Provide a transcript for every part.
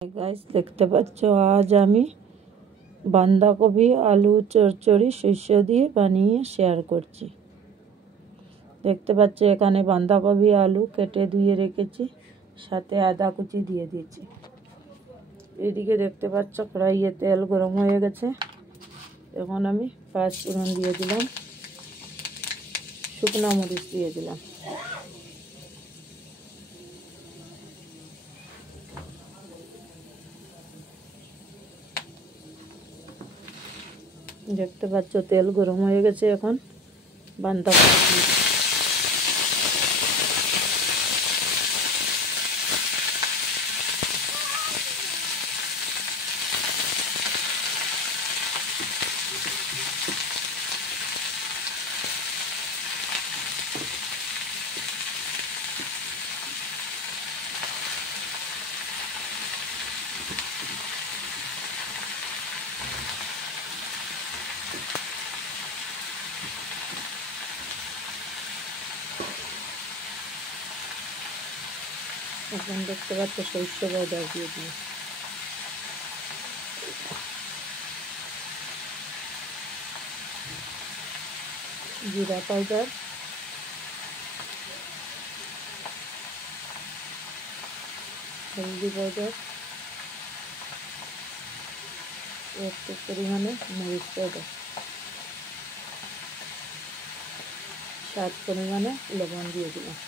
গাইস দেখতে পাচ্ছ আজ আমি বাঁধাকপি আলু চচ্চড়ি শস্য দিয়ে বানিয়ে শেয়ার করছি। দেখতে পাচ্ছ এখানে বাঁধাকপি আলু কেটে ধুয়ে রেখেছি, সাথে আদা কুচি দিয়ে দিয়েছি। এদিকে দেখতে পাচ্ছ কড়াইয়ে তেল গরম হয়ে গেছে। এখন আমি পাঁচ ফোড়ন দিয়ে দিলাম, শুকনো মরিচ দিয়ে দিলাম। দেখতে পাচ্ছ তেল গরম হয়ে গেছে। এখন বাঁধাকপি এখন দেখতে পাচ্ছ সরষে পাউডার দিয়ে দিই, জিরা পাউডার, হলদি পাউডার, একটু পরিমাণে মরিচ পাউডার, স্বাদ পরিমাণে লবণ দিয়ে দিলাম।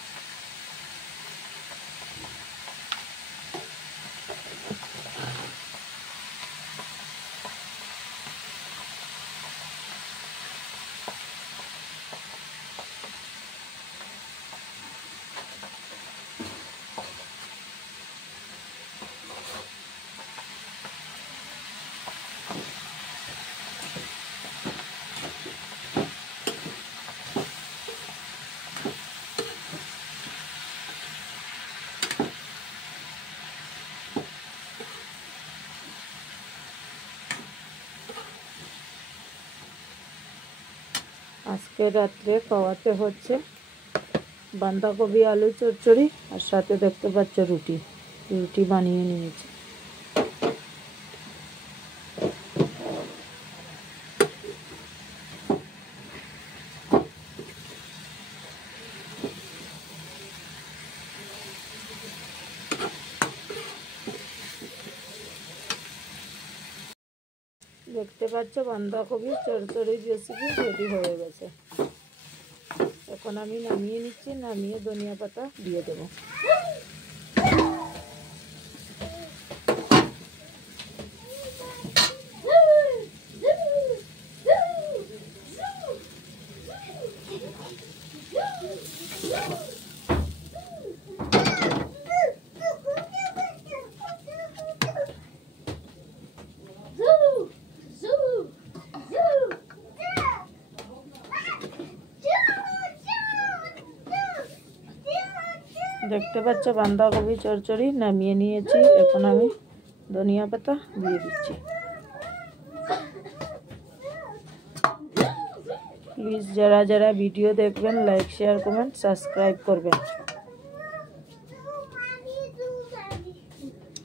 আজকে রাত্রে খাওয়াতে হচ্ছে বাঁধাকপি আলু চচ্চড়ি, আর সাথে দেখতে পাচ্ছ রুটি বানিয়ে নিয়েছি। দেখতে পাচ্ছ বাঁধাকপি চচ্চড়ির রেসিপি রেডি হয়ে গেছে। এখন আমি নামিয়ে নিচ্ছি, নামিয়ে ধনিয়া পাতা দিয়ে দেবো। দেখতে পাচ্ছ বাঁধাকপি চচ্চড়ি নামিয়ে নিয়েছি। এখন আমি ধনিয়া পাতা দিয়ে দিচ্ছি। প্লিজ যারা যারা ভিডিও দেখবেন লাইক শেয়ার কমেন্ট সাবস্ক্রাইব করবেন।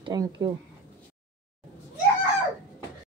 Thank you.